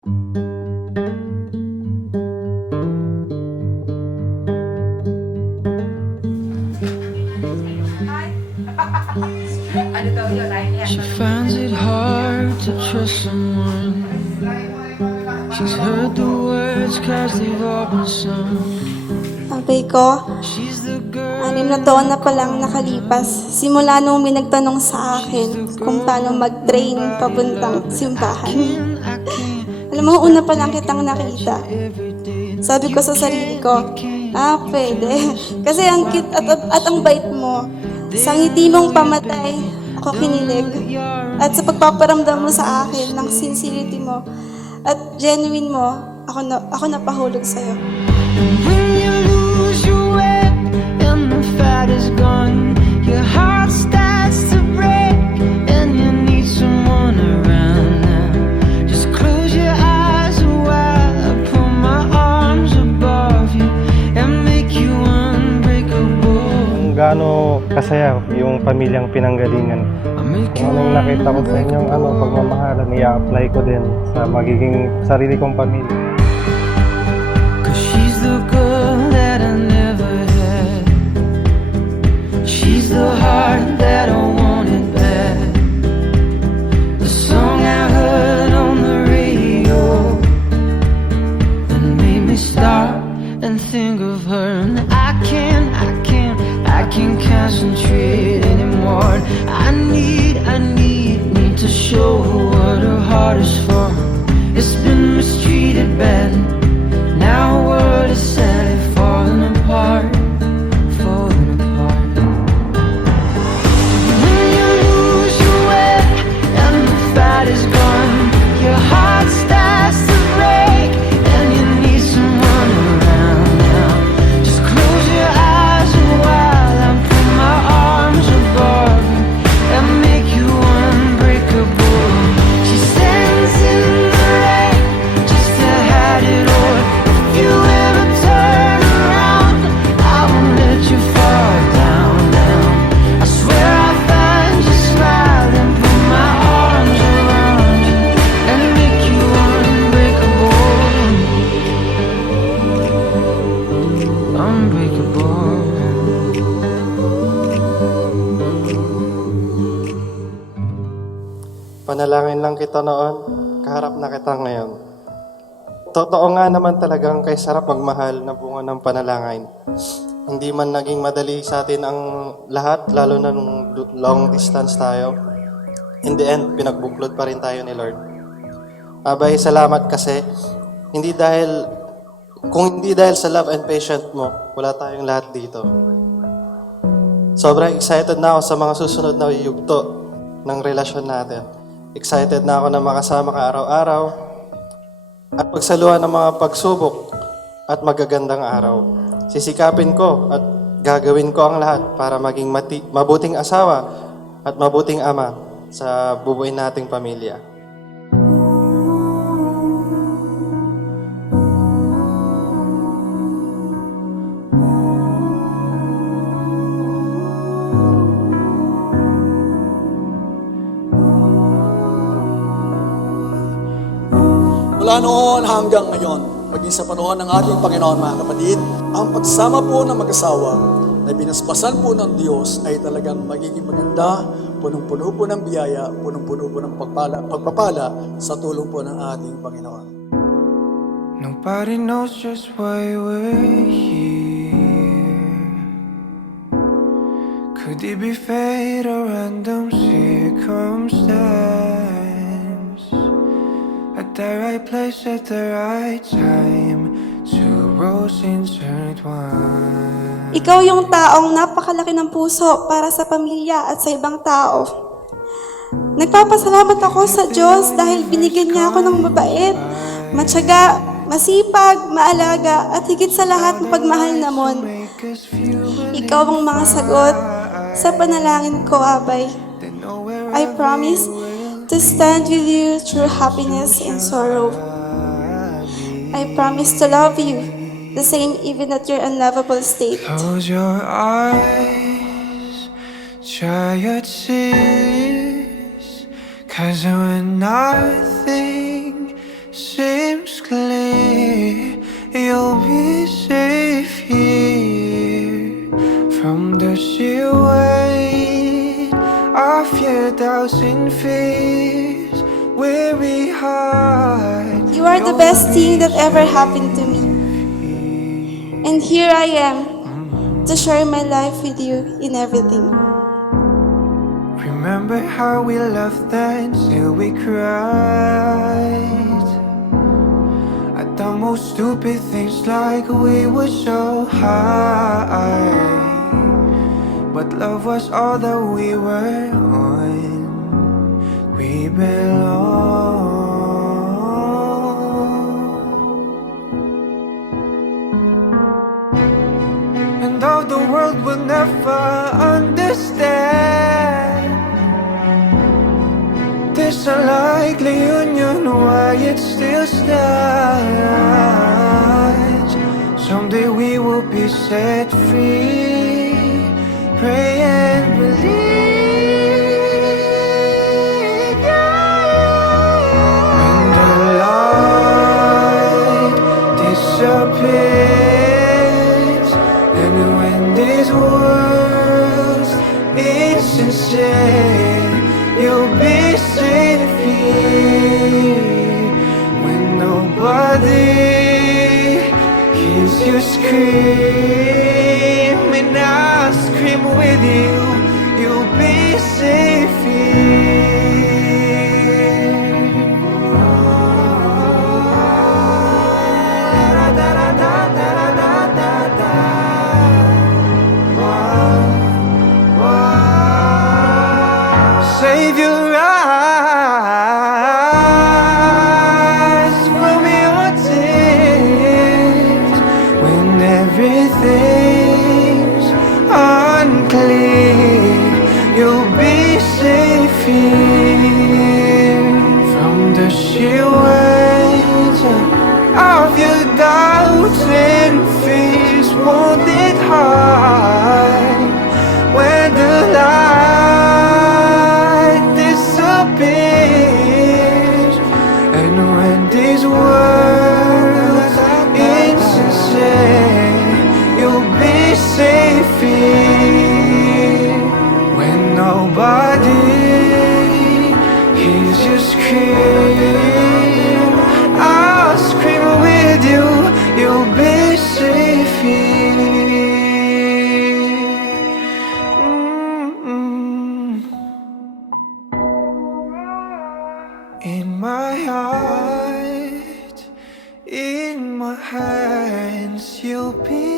Ano daw yun? She finds it hard to trust someone. She's heard the words cause they've all been sung. Sabi ko, She's the girl 6 na taon na palang nakalipas simula nung may nagtanong sa akin kung paano mag-train papuntang simbahan. I can't Alam mo, una pa lang kitang nakita. every day. Sabi ko sa sarili ko, pwede. Kasi ang cute at ang bait mo. Sa ngiti mong pamatay, ako kinilig. At sa pagpaparamdam mo sa akin ng sincerity mo at genuine mo, ako napahulog sa'yo. When you lose your way and the fight is gone, your heart starts to break and you need someone around now. Just close your eyes a while, I put my arms above you and make you unbreakable. Kung gaano kasaya yung pamilyang pinanggalingan. I make you Kung anong nakita ko sa inyong pagmamahalan, i-apply ko din sa magiging sarili kong pamilya. Cause she's the girl that I never had. She's the heart that I wanted back. The song I heard on the radio that made me stop and think of her. And I can't concentrate anymore. I need to show her what her heart is for. It's been mistreated bad. Now what is sadly falling apart, falling apart. When you lose your way and the fight is gone, your heart starts to break and you need someone around now. Just close your eyes a while, I put my arms above you and make you unbreakable. She stands in the rain just to hide it all. If you ever turn around, I won't let you fall down, down. I swear I'll find you smiling, put my arms around you and make you unbreakable. Unbreakable. Panalangin lang kita noon, kaharap na kita ngayon. Totoo nga naman talagang kay sarap magmahal na bunga ng panalangin. Hindi man naging madali sa atin ang lahat, lalo na nung long distance tayo. In the end, pinagbuklod pa rin tayo ni Lord. Abay, salamat kasi kung hindi dahil sa love and patience mo, wala tayong lahat dito. Sobrang excited na ako sa mga susunod na yugto ng relasyon natin. Excited na ako na makasama ka araw-araw at pagsaluhan ng mga pagsubok at magagandang araw. Sisikapin ko at gagawin ko ang lahat para maging mabuting asawa at mabuting ama sa bubuin nating pamilya. Mula noon hanggang ngayon, maging sa panahon ng ating Panginoon, mga kapatid, ang pagsama po ng mag-asawa na binasbasan po ng Diyos ay talagang magiging maganda, punong-puno po ng biyaya, punong-puno po ng pagpapala sa tulong po ng ating Panginoon. Nobody knows just why we're here. Could it be fate or random circumstance? At the right place at the right time, two roads intertwine. Ikaw yung taong napakalaki ng puso para sa pamilya at sa ibang tao. Nagpapasalamat ako sa Diyos dahil binigyan niya ako ng mabait, matyaga, masipag, maalaga, at higit sa lahat mapagmahal namon. Ikaw ang mga sagot sa panalangin ko, Abay. I promise to stand with you through happiness and sorrow. I promise to love you the same even at your unlovable state. Close your eyes, dry your tears, 'cause when nothing seems clear. You'll be safe here from the sheer weight of your doubts and fears. Weary heart, You are the best thing that ever happened to me. And here I am to share my life with you in everything. remember how we laughed and still we cried at the most stupid things, like we were so high. But love was all that we were on. We belong. And though the world will never understand this unlikely union, why it still stands. Someday we will be set free. Pray and believe, yeah. When the light disappears, and when this world's insincere, you'll be safe here. When nobody hears you scream, and I'll scream with you, you'll be safe here. Save your eyes from your tears when everything's unclear. You'll be safe here from the sheer weight of your doubts and fears. Won't it hide when the light disappears, and when this world's insincere, you'll be safe here. When nobody hears you scream, I'll scream with you, you'll be safe here. In my heart, in my hands, you'll be